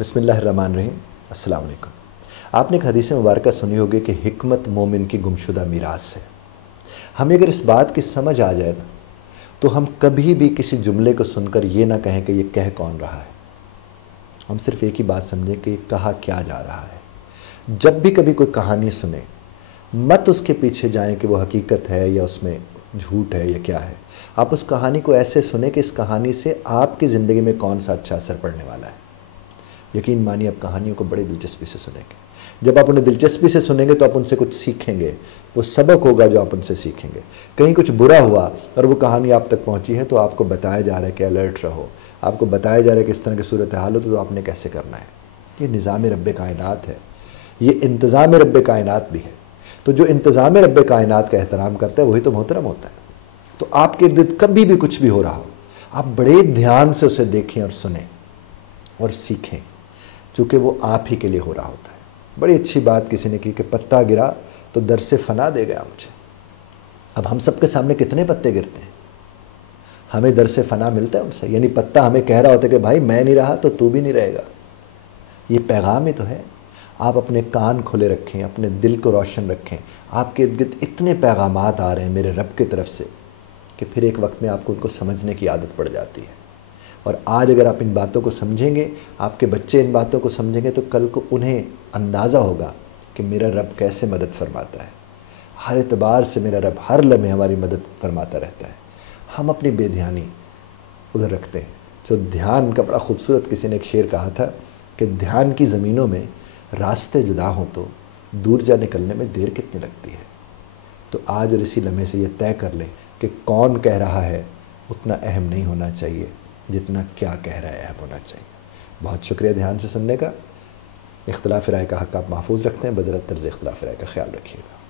بسم اللہ الرحمن الرحیم۔ السلام علیکم۔ آپ نے ایک حدیث مبارکہ سنی ہوگی کہ حکمت مومن کی گمشدہ میراث ہے۔ ہمیں اگر اس بات کی سمجھ آ جائے نا تو ہم کبھی بھی کسی جملے کو سن کر یہ نہ کہیں کہ یہ کہہ کون رہا ہے، ہم صرف ایک ہی بات سمجھیں کہ یہ کہا کیا جا رہا ہے۔ جب بھی کبھی کوئی کہانی سنیں مت اس کے پیچھے جائیں کہ وہ حقیقت ہے یا اس میں جھوٹ ہے یا کیا ہے۔ آپ اس کہانی کو ایسے سنیں کہ اس کہانی سے آپ کی زندگی میں کون سا اچھا اثر پڑنے والا ہے۔ یقین مانیے آپ کہانیوں کو بڑی دلچسپی سے سنیں گے۔ جب آپ انہیں دلچسپی سے سنیں گے تو آپ ان سے کچھ سیکھیں گے، وہ سبق ہوگا جو آپ ان سے سیکھیں گے۔ کہیں کچھ برا ہوا اور وہ کہانی آپ تک پہنچی ہے تو آپ کو بتایا جا رہا ہے کہ الرٹ رہو، آپ کو بتایا جا رہا ہے کہ اس طرح کی صورتحال ہو تو آپ نے کیسے کرنا ہے۔ یہ نظام رب کائنات ہے، یہ انتظام رب کائنات بھی ہے۔ تو جو انتظام رب کائنات کا احترام کرتا ہے وہی تو محترم ہوتا ہے۔ تو آپ کے ارد گرد کبھی بھی کچھ بھی ہو رہا ہو آپ بڑے دھیان سے اسے دیکھیں اور سنیں اور سیکھیں، چونکہ وہ آپ ہی کے لیے ہو رہا ہوتا ہے۔ بڑی اچھی بات کسی نے کی کہ پتا گرا تو در سے فنا دے گیا مجھے۔ اب ہم سب کے سامنے کتنے پتے گرتے ہیں، ہمیں در سے فنا ملتا ہے ان سے، یعنی پتا ہمیں کہہ رہا ہوتا ہے کہ بھائی میں نہیں رہا تو تو بھی نہیں رہے گا۔ یہ پیغام ہی تو ہے۔ آپ اپنے کان کھلے رکھیں، اپنے دل کو روشن رکھیں۔ آپ کے ارد گرد اتنے پیغامات آ رہے ہیں میرے رب کی طرف سے کہ پھر ایک وقت میں آپ کو ان کو سمجھنے کی عادت پڑ جاتی ہے۔ اور آج اگر آپ ان باتوں کو سمجھیں گے، آپ کے بچے ان باتوں کو سمجھیں گے تو کل کو انہیں اندازہ ہوگا کہ میرا رب کیسے مدد فرماتا ہے۔ ہر اعتبار سے میرا رب ہر لمحے ہماری مدد فرماتا رہتا ہے۔ ہم اپنی بے دھیانی ادھر رکھتے ہیں۔ جو دھیان کا بڑا خوبصورت کسی نے ایک شعر کہا تھا کہ دھیان کی زمینوں میں راستے جدا ہوں تو دور جا نکلنے میں دیر کتنی لگتی ہے۔ تو آج اور اسی لمحے سے یہ طے کر لیں کہ کون کہہ رہا ہے اتنا اہم نہیں ہونا چاہیے جتنا کیا کہہ رہا ہے اہم ہونا چاہیے۔ بہت شکریہ دھیان سے سننے کا۔ اختلاف رائے کا حق آپ محفوظ رکھتے ہیں، بذرت طرز اختلاف رائے کا خیال رکھیے گا۔